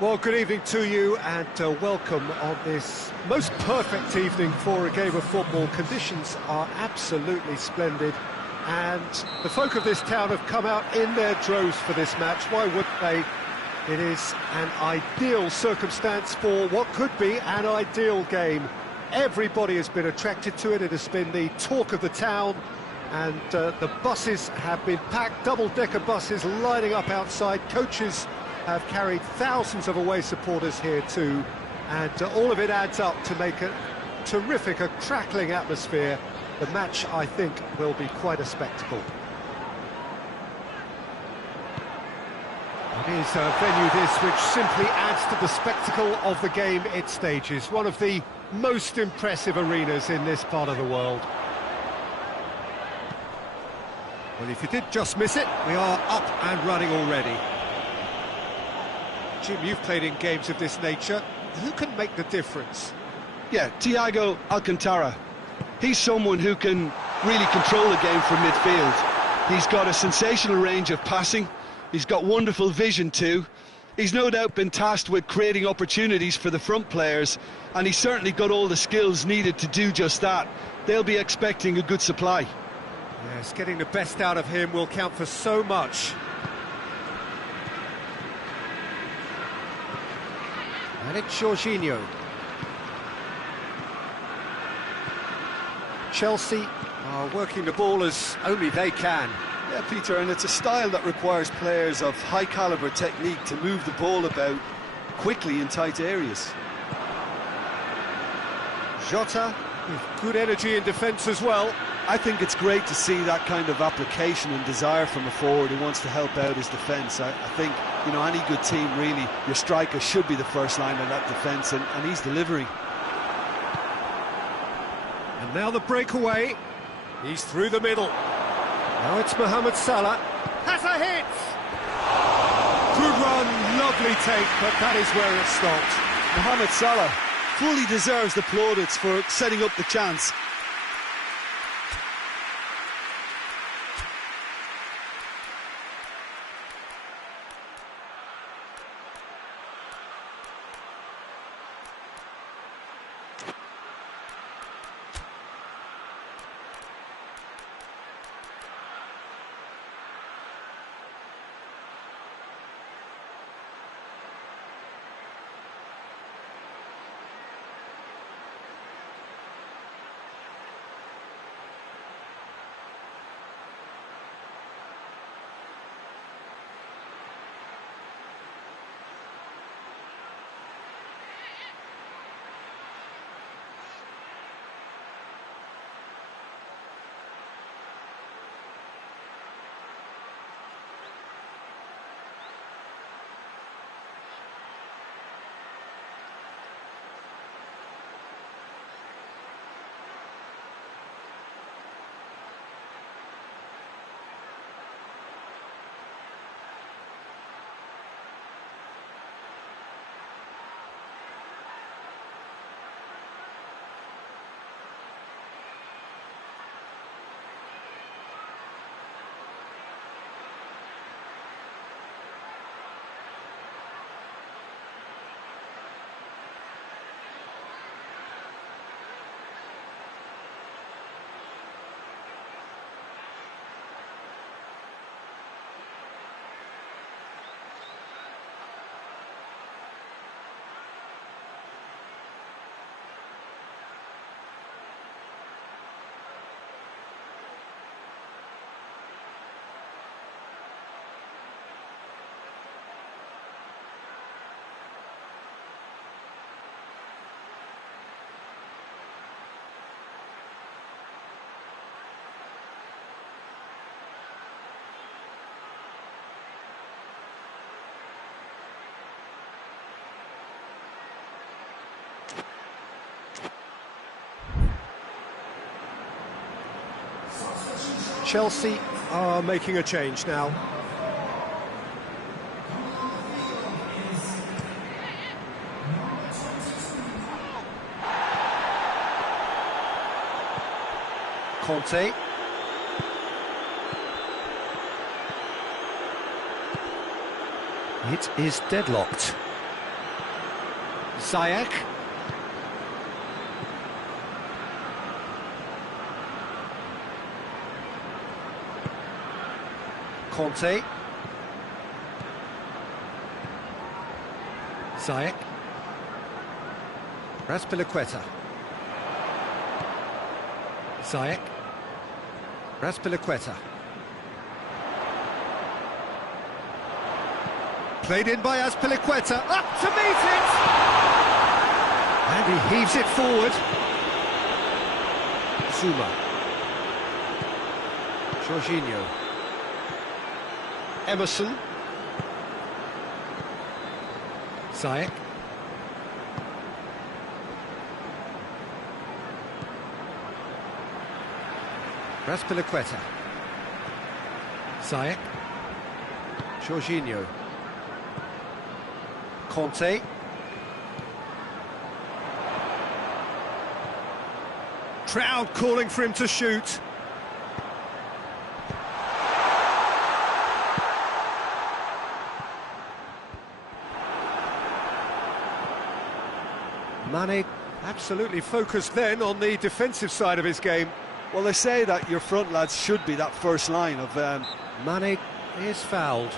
Well, good evening to you and welcome on this most perfect evening for a game of football. Conditions are absolutely splendid and the folk of this town have come out in their droves for this match. Why wouldn't they? It is an ideal circumstance for what could be an ideal game. Everybody has been attracted to it. It has been the talk of the town, and the buses have been packed, double-decker buses lining up outside. Coaches have carried thousands of away supporters here too, and all of it adds up to make a terrific, a crackling atmosphere. The match, I think, will be quite a spectacle. It is a venue this which simply adds to the spectacle of the game it stages. One of the most impressive arenas in this part of the world. Well, if you did just miss it, we are up and running already. Jim, you've played in games of this nature. Who can make the difference? Yeah, Thiago Alcantara. He's someone who can really control the game from midfield. He's got a sensational range of passing. He's got wonderful vision too. He's no doubt been tasked with creating opportunities for the front players, and he's certainly got all the skills needed to do just that. They'll be expecting a good supply. Yes, getting the best out of him will count for so much. And it's Jorginho. Chelsea are working the ball as only they can. Yeah, Peter, and it's a style that requires players of high-caliber technique to move the ball about quickly in tight areas. Jota, with good energy in defence as well. I think it's great to see that kind of application and desire from a forward who wants to help out his defence. I think, you know, any good team, really, your striker should be the first line of that defence, and he's delivering. And now the breakaway. He's through the middle. Now it's Mohamed Salah. Has a hit! Good run, lovely take, but that is where it stopped. Mohamed Salah fully deserves the plaudits for setting up the chance. Chelsea are making a change now. Conte. It is deadlocked. Ziyech. Conte. Ziyech. Raspilicueta. Ziyech. Raspilicueta. Played in by Azpilicueta, up to meet it! And he heaves it forward. Zuma. Jorginho. Emerson. Ziyech. Raspilicueta. Ziyech. Jorginho. Conte. Crowd calling for him to shoot. Mane absolutely focused then on the defensive side of his game. Well, they say that your front lads should be that first line of... Mane is fouled.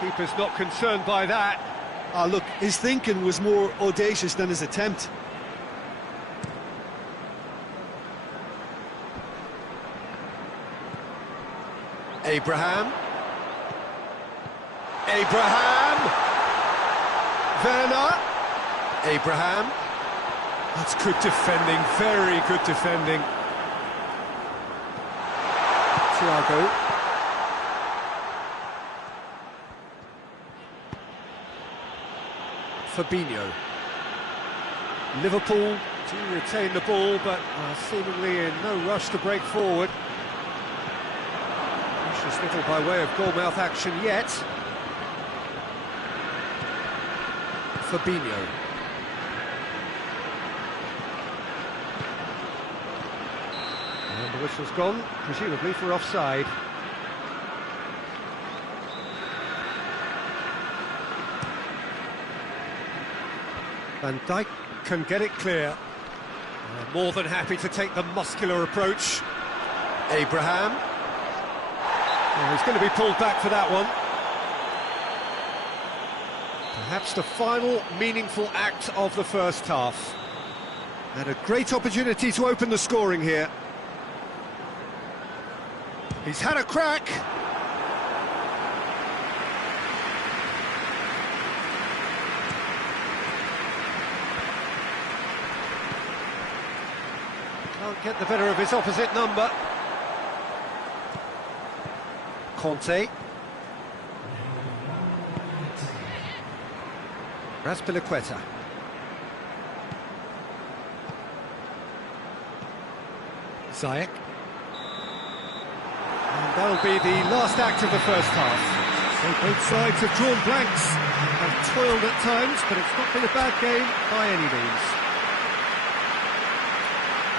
Keeper's not concerned by that. Ah, look, his thinking was more audacious than his attempt. Abraham. Werner. Abraham. That's good defending, very good defending. Thiago. Fabinho. Liverpool do retain the ball, but are seemingly in no rush to break forward. Precious little by way of goalmouth action yet. Fabinho. And the whistle's gone, presumably for offside. Van Dijk can get it clear. More than happy to take the muscular approach. Abraham. Oh, he's going to be pulled back for that one. Perhaps the final meaningful act of the first half. And a great opportunity to open the scoring here. He's had a crack. Can't get the better of his opposite number. Conte. Raspilicueta. Ziyech. And that'll be the last act of the first half. So both sides have drawn blanks, have toiled at times, but it's not been a bad game by any means.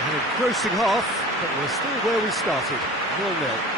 An engrossing half, but we're still where we started, 0-0.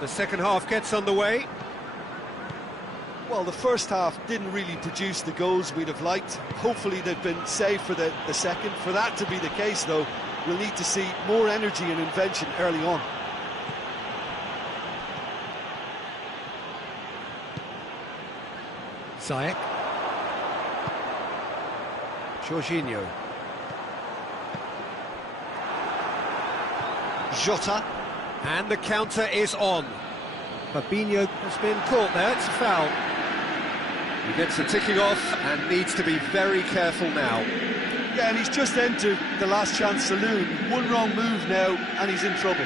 The second half gets underway. Well, the first half didn't really produce the goals we'd have liked. Hopefully they've been saved for the second. For that to be the case, though, we'll need to see more energy and invention early on. Ziyech. Jorginho. Jota. And the counter is on. Fabinho has been caught there, it's a foul. He gets the ticking off and needs to be very careful now. Yeah, and he's just entered the last chance saloon. One wrong move now and he's in trouble.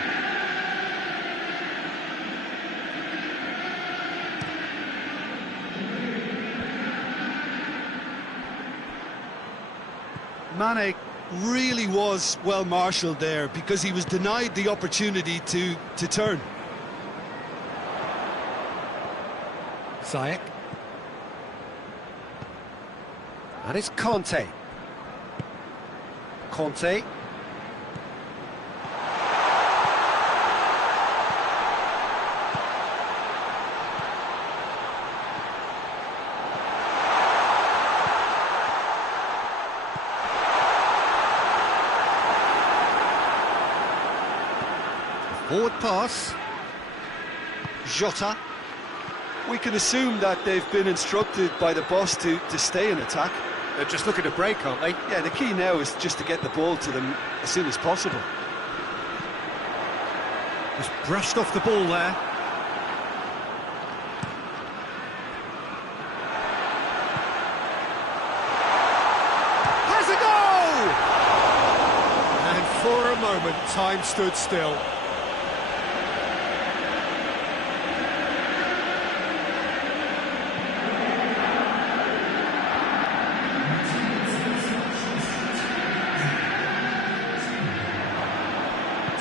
Mane really was well marshalled there because he was denied the opportunity to turn. Ziyech. And it's Conte. Conte. Forward pass. Jota. We can assume that they've been instructed by the boss to stay in attack. They're just looking to break, aren't they? Yeah, the key now is just to get the ball to them as soon as possible. Just brushed off the ball there. Has a goal! And for a moment, time stood still.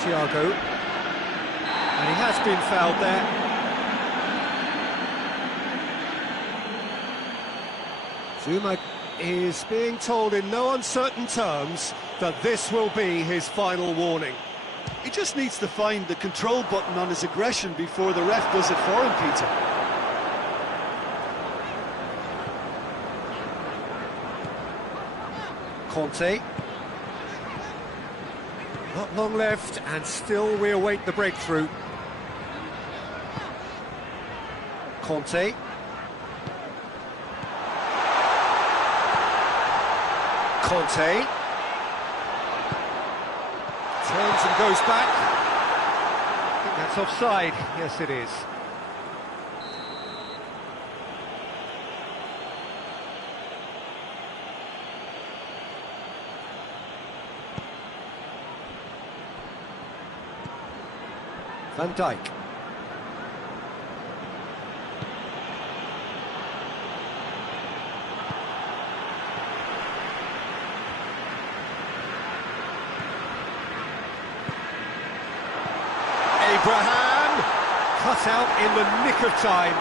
Thiago, and he has been fouled there. Zuma is being told in no uncertain terms that this will be his final warning. He just needs to find the control button on his aggression before the ref does it for him, Peter. Conte. Not long left, and still we await the breakthrough. Conte. Conte. Turns and goes back. I think that's offside. Yes, it is. Van Dijk. Abraham, cut out in the nick of time.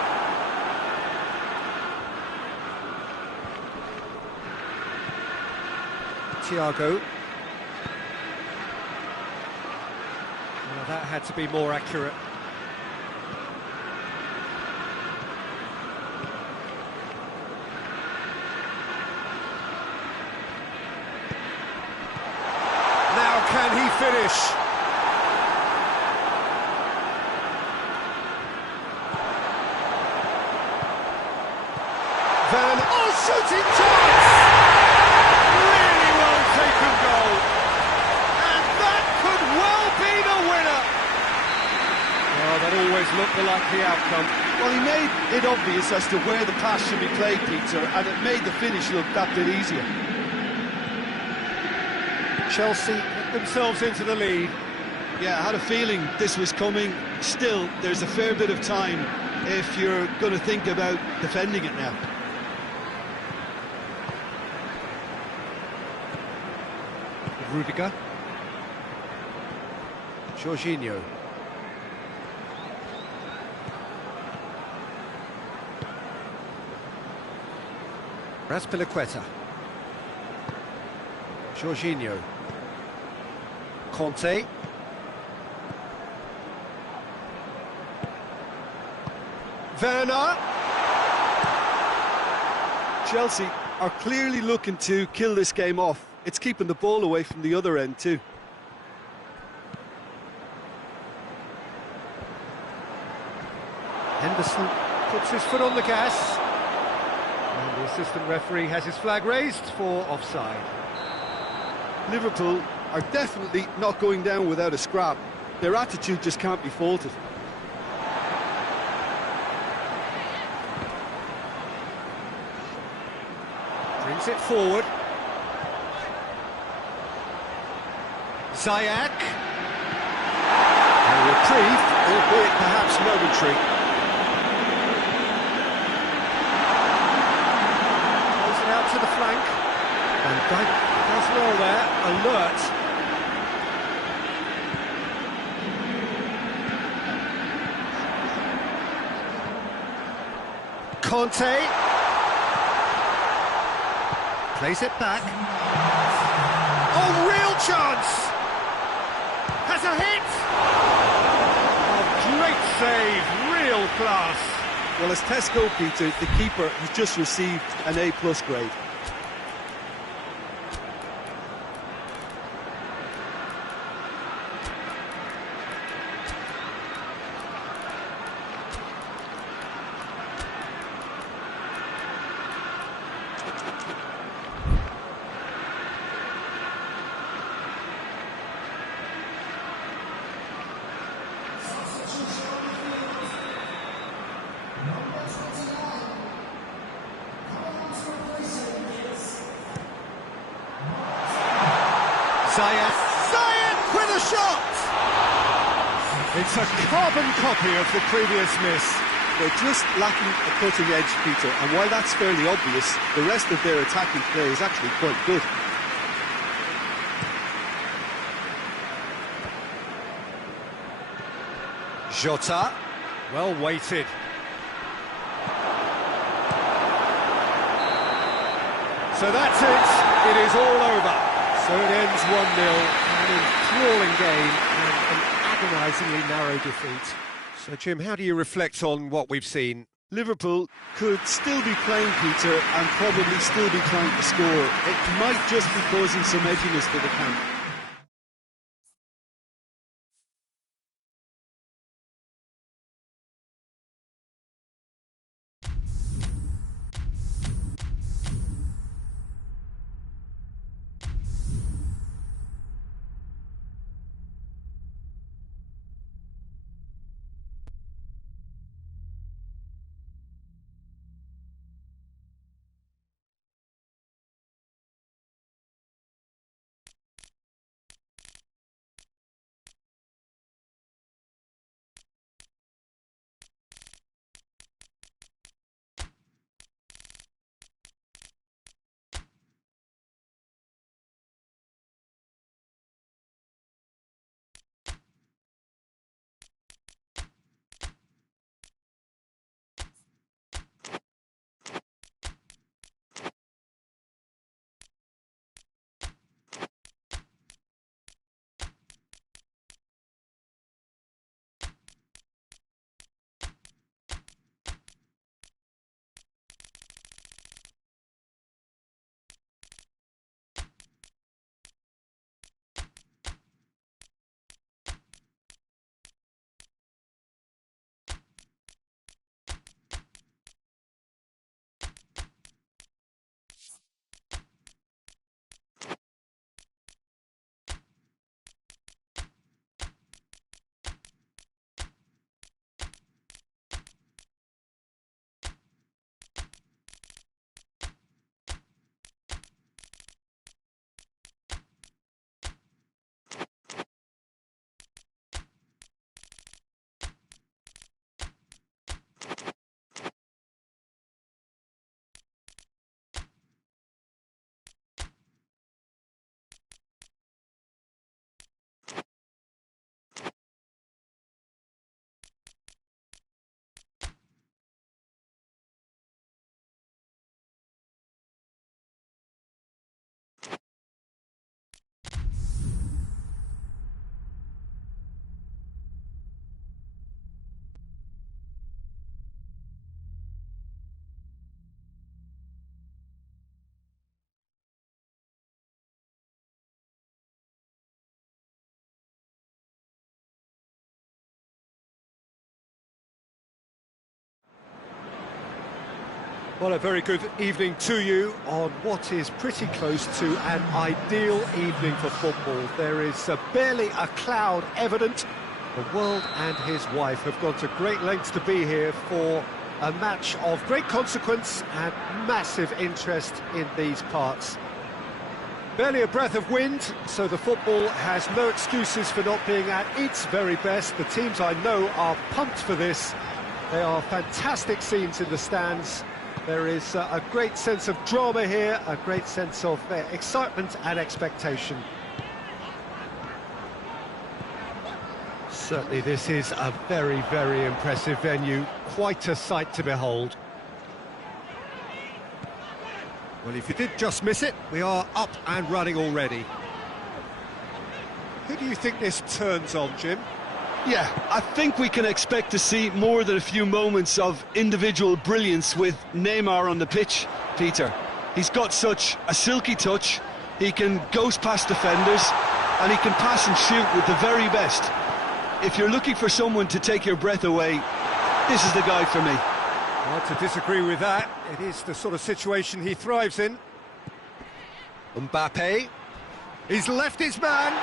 Thiago. Well, that had to be more accurate. Now can he finish? Shooting chance! Really well taken goal. And that could well be the winner. Well, that always looked the likely outcome. Well, he made it obvious as to where the pass should be played, Peter, and it made the finish look that bit easier. Chelsea put themselves into the lead. Yeah, I had a feeling this was coming. Still, there's a fair bit of time if you're going to think about defending it now. Rudiger. Jorginho. Raspilicueta. Jorginho. Conte. Werner. Chelsea are clearly looking to kill this game off. It's keeping the ball away from the other end too. Henderson puts his foot on the gas. And the assistant referee has his flag raised for offside. Liverpool are definitely not going down without a scrap. Their attitude just can't be faulted. Brings it forward. Ziyech. A reprieve, albeit perhaps momentary. Throws it out to the flank. Van Dijk does well there, alert. Conte. Plays it back. Oh, real chance! Has a hit! Oh, great save, real class. Well, as Tesco, Peter, the keeper has just received an A+ grade. Ziyech with a shot! It's a carbon copy of the previous miss. They're just lacking a cutting edge, Peter, and while that's fairly obvious, the rest of their attacking play is actually quite good. Jota, well weighted. So that's it, it is all over. So it ends 1-0, an enthralling game and an agonisingly narrow defeat. So Jim, how do you reflect on what we've seen? Liverpool could still be playing, Peter, and probably still be trying to score. It might just be causing some edginess to the camp. Well, a very good evening to you on what is pretty close to an ideal evening for football. There is barely a cloud evident. The world and his wife have gone to great lengths to be here for a match of great consequence and massive interest in these parts. Barely a breath of wind, so the football has no excuses for not being at its very best. The teams I know are pumped for this. They are fantastic scenes in the stands. There is a great sense of drama here, a great sense of excitement and expectation. Certainly this is a very, very impressive venue, quite a sight to behold. Well, if you did just miss it, we are up and running already. Who do you think this turns on, Jim? Yeah, I think we can expect to see more than a few moments of individual brilliance with Neymar on the pitch, Peter. He's got such a silky touch, he can ghost past defenders, and he can pass and shoot with the very best. If you're looking for someone to take your breath away, this is the guy for me. Hard to disagree with that. It is the sort of situation he thrives in. Mbappe. He's left his man.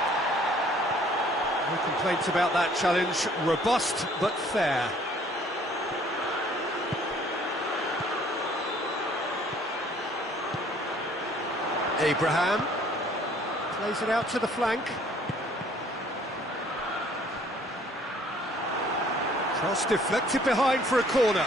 No complaints about that challenge. Robust but fair. Abraham. Plays it out to the flank. Cross deflected behind for a corner.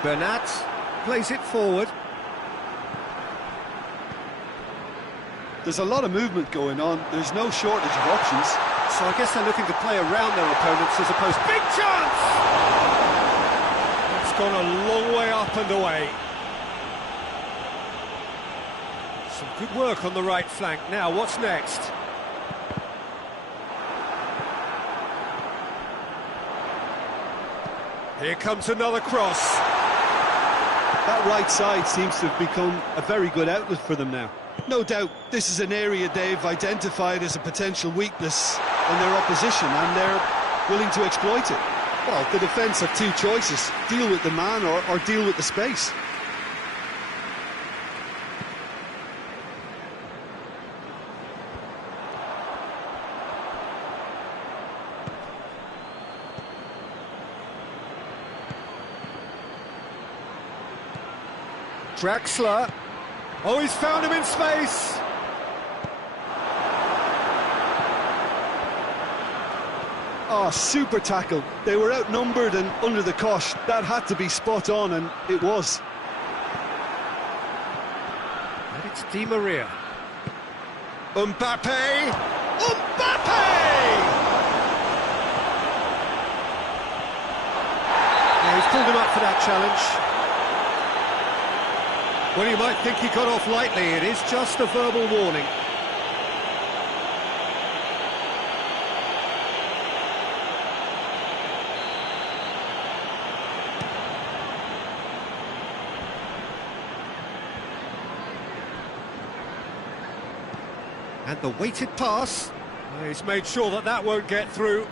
Bernat plays it forward. There's a lot of movement going on, there's no shortage of options. So I guess they're looking to play around their opponents as opposed... Big chance! It's gone a long way up and away. Some good work on the right flank. Now, what's next? Here comes another cross. That right side seems to have become a very good outlet for them now. No doubt this is an area they've identified as a potential weakness in their opposition, and they're willing to exploit it. Well, the defence have two choices: deal with the man or deal with the space. Draxler. Oh, he's found him in space. Oh, super tackle. They were outnumbered and under the cosh. That had to be spot on, and it was. And it's Di Maria. Mbappe! Mbappe! Yeah, he's pulled him up for that challenge. Well, you might think he got off lightly. It is just a verbal warning. And the weighted pass. He's made sure that that won't get through.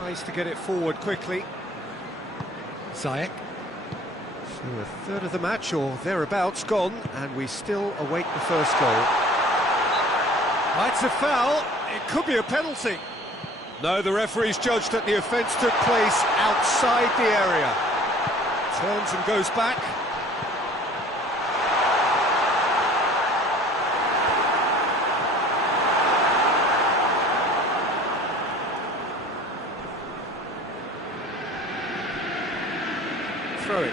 Tries to get it forward quickly. Ziyech. So a third of the match or thereabouts gone, and we still await the first goal. That's a foul. It could be a penalty. No, the referee's judged that the offence took place outside the area. Turns and goes back. Throw it.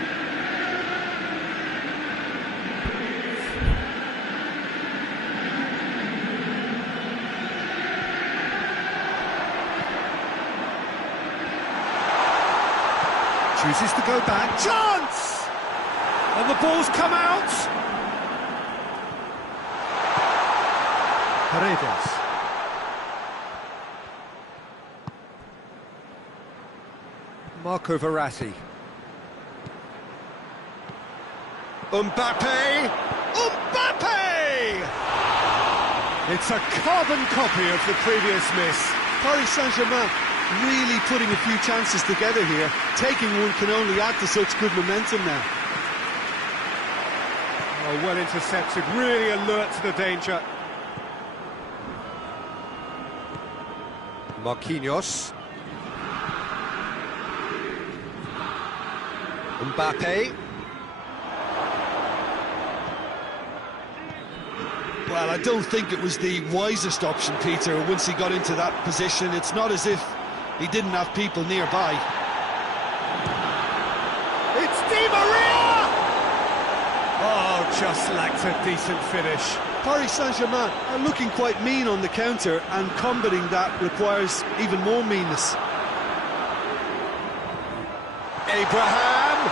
Chooses to go back. Chance! And the ball's come out. Paredes. Marco Verratti. Mbappe! Mbappe! It's a carbon copy of the previous miss. Paris Saint-Germain really putting a few chances together here. Taking one can only add to such good momentum now. Oh, well intercepted, really alert to the danger. Marquinhos. Mbappe. Well, I don't think it was the wisest option, Peter, once he got into that position. It's not as if he didn't have people nearby. It's Di Maria! Oh, just lacked a decent finish. Paris Saint-Germain are looking quite mean on the counter, and combating that requires even more meanness. Abraham!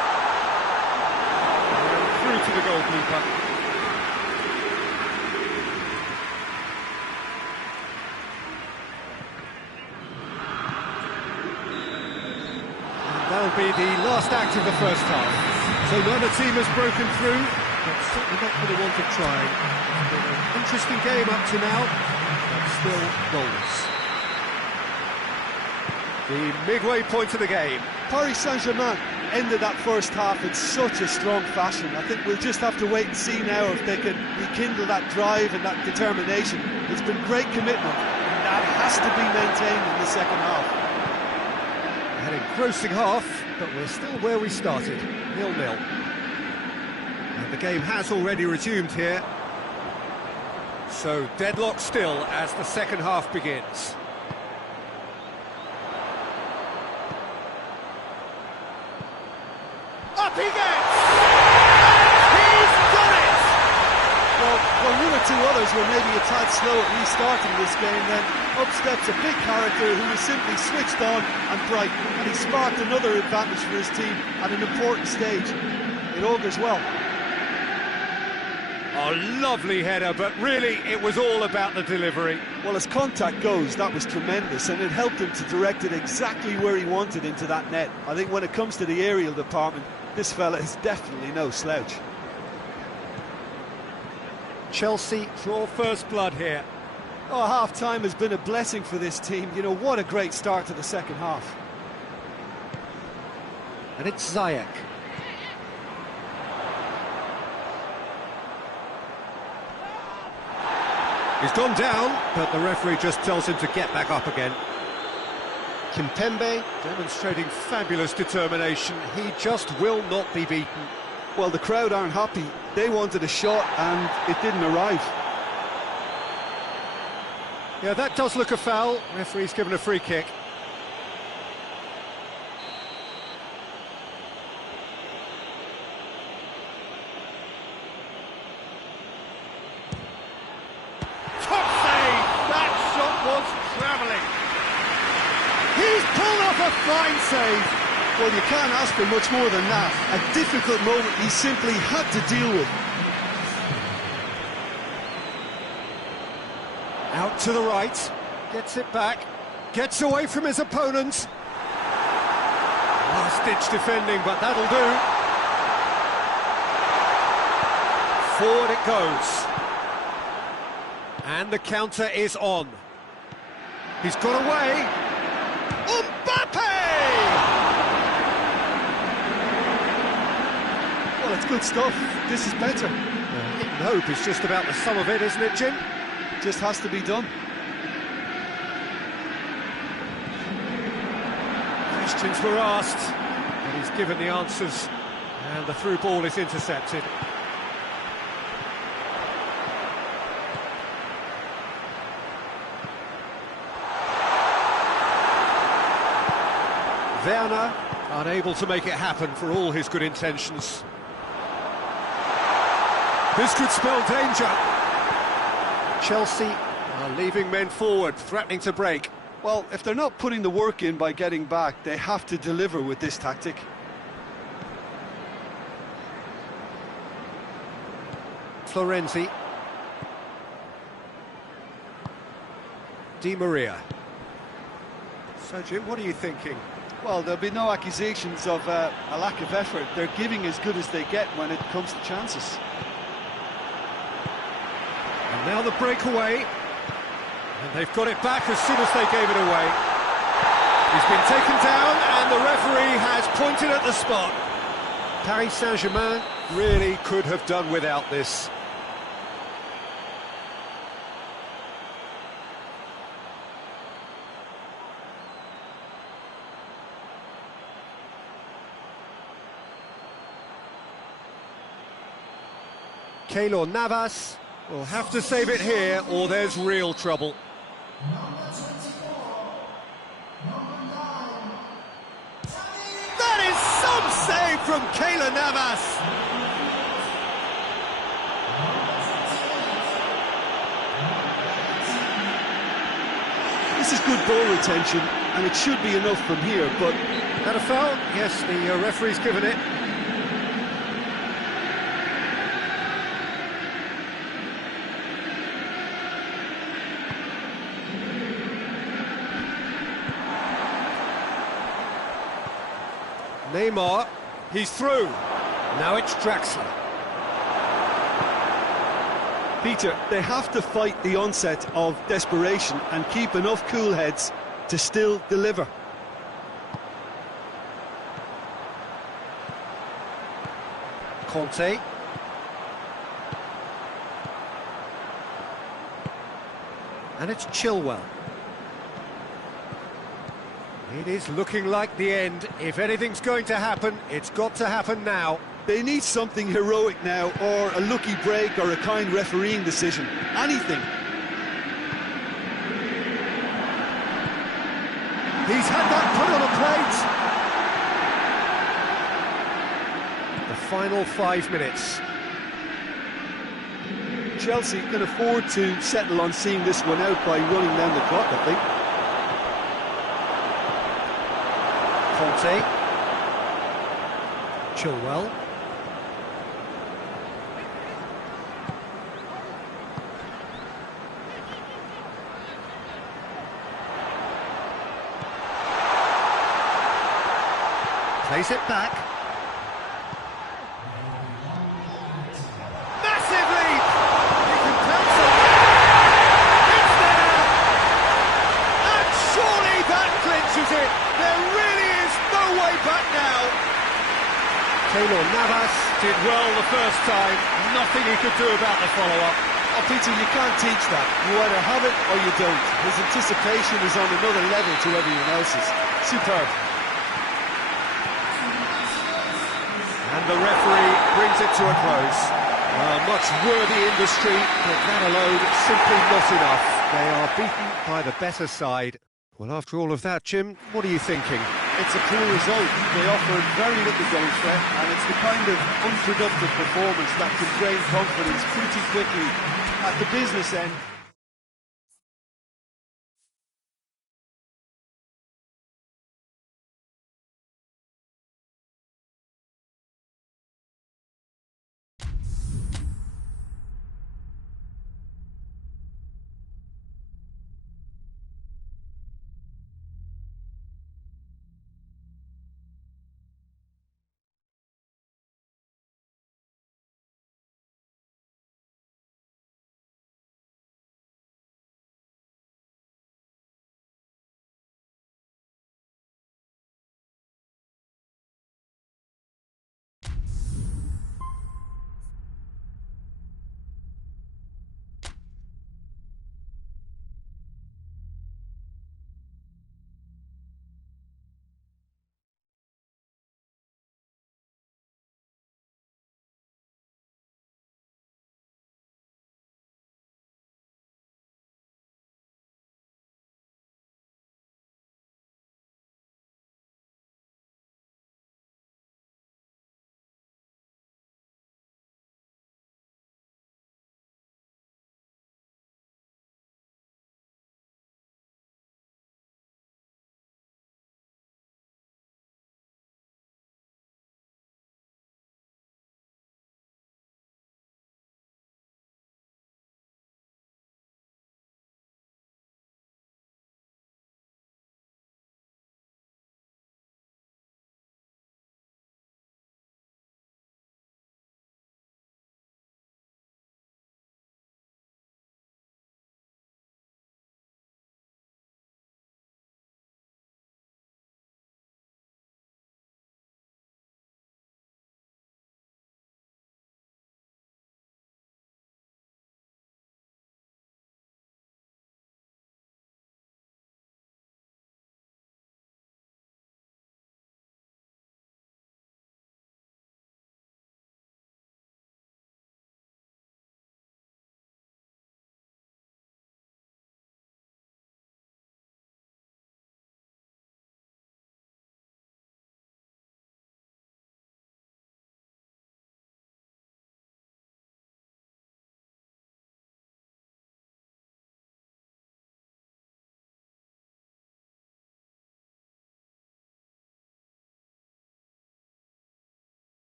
And through to the goalkeeper. That'll be the last act of the first half. So neither team has broken through, but certainly not for the want of trying. It's been an interesting game up to now, but still goals. The midway point of the game. Paris Saint-Germain ended that first half in such a strong fashion. I think we'll just have to wait and see now if they can rekindle that drive and that determination. It's been great commitment, and that has to be maintained in the second half. An engrossing half, but we're still where we started, 0-0. And the game has already resumed here. So deadlock still as the second half begins. Up he gets! He's done it! Well, one or two others were maybe a tad slow at restarting this game, then up steps a big character who was simply switched on and bright, and he sparked another advantage for his team at an important stage. It augurs well. Oh, lovely header, but really it was all about the delivery. Well, as contact goes, that was tremendous, and it helped him to direct it exactly where he wanted into that net. I think when it comes to the aerial department, this fella is definitely no slouch. Chelsea draw first blood here. Oh, half-time has been a blessing for this team. You know, what a great start to the second half. And it's Ziyech. He's gone down, but the referee just tells him to get back up again. Kimpembe demonstrating fabulous determination. He just will not be beaten. Well, the crowd aren't happy. They wanted a shot and it didn't arrive. Yeah, that does look a foul. Referee's given a free kick. Top save! That shot was travelling. He's pulled off a fine save. Well, you can't ask for much more than that. A difficult moment he simply had to deal with. Out to the right, gets it back, gets away from his opponent. Last-ditch defending, but that'll do. Forward it goes. And the counter is on. He's got away. Mbappe! Well, it's good stuff. This is better. Hitting hope is just about the sum of it, isn't it, Jim? Just has to be done. Questions were asked, and he's given the answers, and the through ball is intercepted. Werner unable to make it happen for all his good intentions. This could spell danger. Chelsea are leaving men forward, threatening to break. Well, if they're not putting the work in by getting back, they have to deliver with this tactic. Florenzi. Di Maria. So, Jim, what are you thinking? Well, there'll be no accusations of a lack of effort. They're giving as good as they get when it comes to chances. And now the breakaway. And they've got it back as soon as they gave it away. He's been taken down and the referee has pointed at the spot. Paris Saint-Germain really could have done without this. Keylor Navas will have to save it here or there's real trouble. That is some save from Keylor Navas! This is good ball retention and it should be enough from here, but... That a foul? Yes, the referee's given it. Neymar, he's through. Now it's Draxler. Peter, they have to fight the onset of desperation and keep enough cool heads to still deliver. Conte. And it's Chilwell. It is looking like the end. If anything's going to happen, it's got to happen now. They need something heroic now, or a lucky break, or a kind refereeing decision. Anything. He's had that put on a plate. The final 5 minutes. Chelsea can afford to settle on seeing this one out by running down the clock, I think. Conte. Chilwell. Plays it back. Massive lead! He can pounce on it. It's there! And surely that clinches it. There really is no way back now. Keylor Navas did well the first time. Nothing he could do about the follow-up. Oh, Peter, you can't teach that. You either have it or you don't. His anticipation is on another level to everyone else's. Superb. And the referee brings it to a close. Much worthy industry, but that alone simply not enough. They are beaten by the better side. Well, after all of that, Jim, what are you thinking? It's a poor result. They offered very little goal threat, and it's the kind of unproductive performance that can drain confidence pretty quickly at the business end.